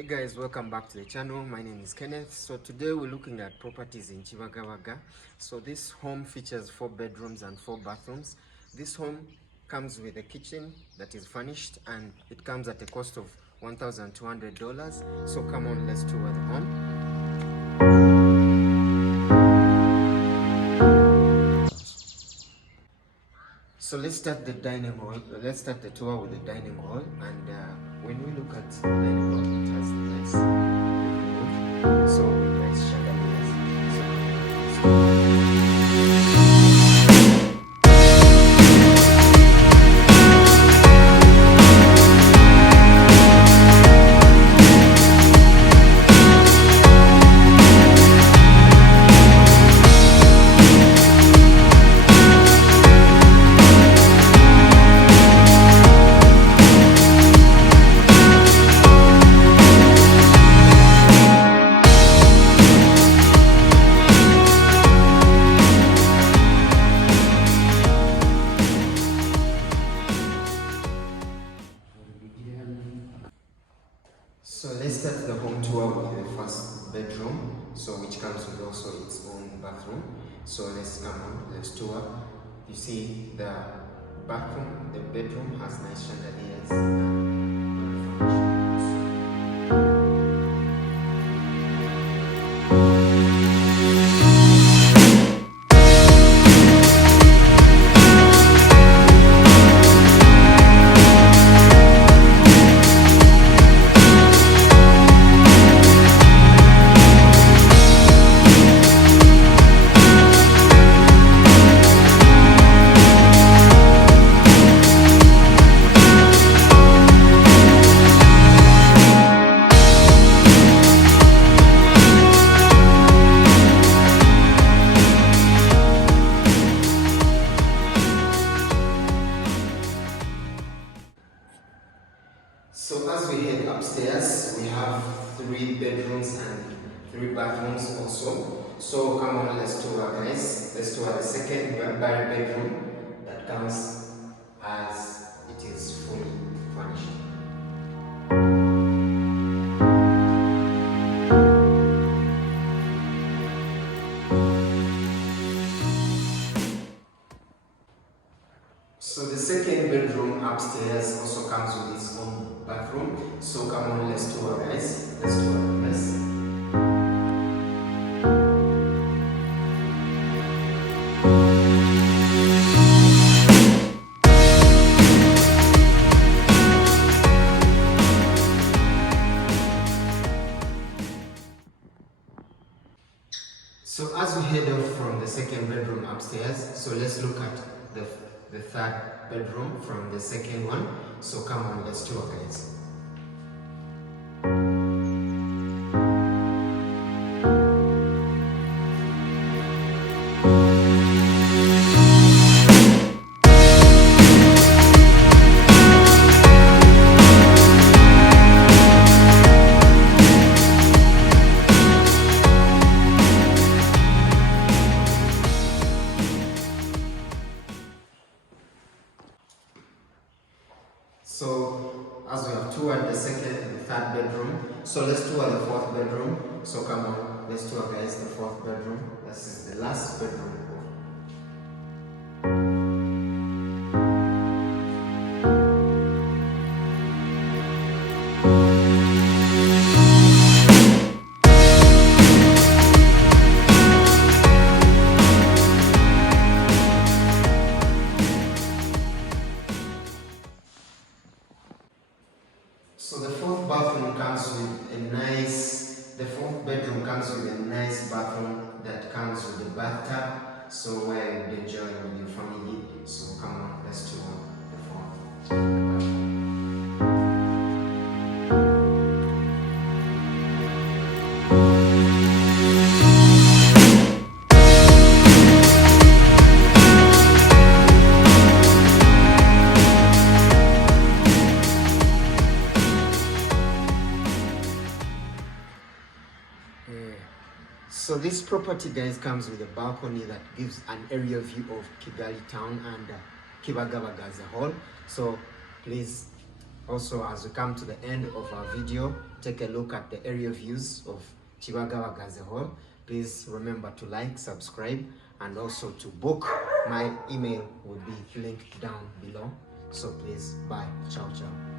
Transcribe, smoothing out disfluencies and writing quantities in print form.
Hey guys, welcome back to the channel. My name is Kenneth. So today we're looking at properties in Kigali. So this home features 4 bedrooms and 4 bathrooms. This home comes with a kitchen that is furnished and it comes at a cost of $1,200. So come on, let's tour the home. So let's start the dining hall. Let's start the tour with the dining hall. And when we look at the dining hall, it has a nice living room. So with nice chandeliers. So let's start the home tour with the first bedroom, so which comes with also its own bathroom. So let's come on, let's tour. You see the bathroom, the bedroom has nice chandeliers. So as we head upstairs, we have 3 bedrooms and 3 bathrooms also. So come on, let's tour guys. Let's tour the second bedroom that comes as it is fully furnished. So the second bedroom upstairs also comes with its own bathroom. So come on, let's tour guys. Let's tour the place. So as we head off from the second bedroom upstairs, so let's look at the third bedroom from the second one. So come on, let's tour guys. So as we have toured the second and the third bedroom, so let's tour the fourth bedroom. So come on, let's tour guys the fourth bedroom. This is the last bedroom. So the fourth bedroom comes with a nice bathroom that comes with a bathtub, so where you enjoy with your family. So come on, let's tour the fourth. So this property guys comes with a balcony that gives an area view of Kigali town and Kibagabaga as a whole. So please Also, as we come to the end of our video, take a look at the area views of Kibagabaga as a whole. Please remember to like, subscribe, and also to book. My email will be linked down below. So please, bye. Ciao, ciao.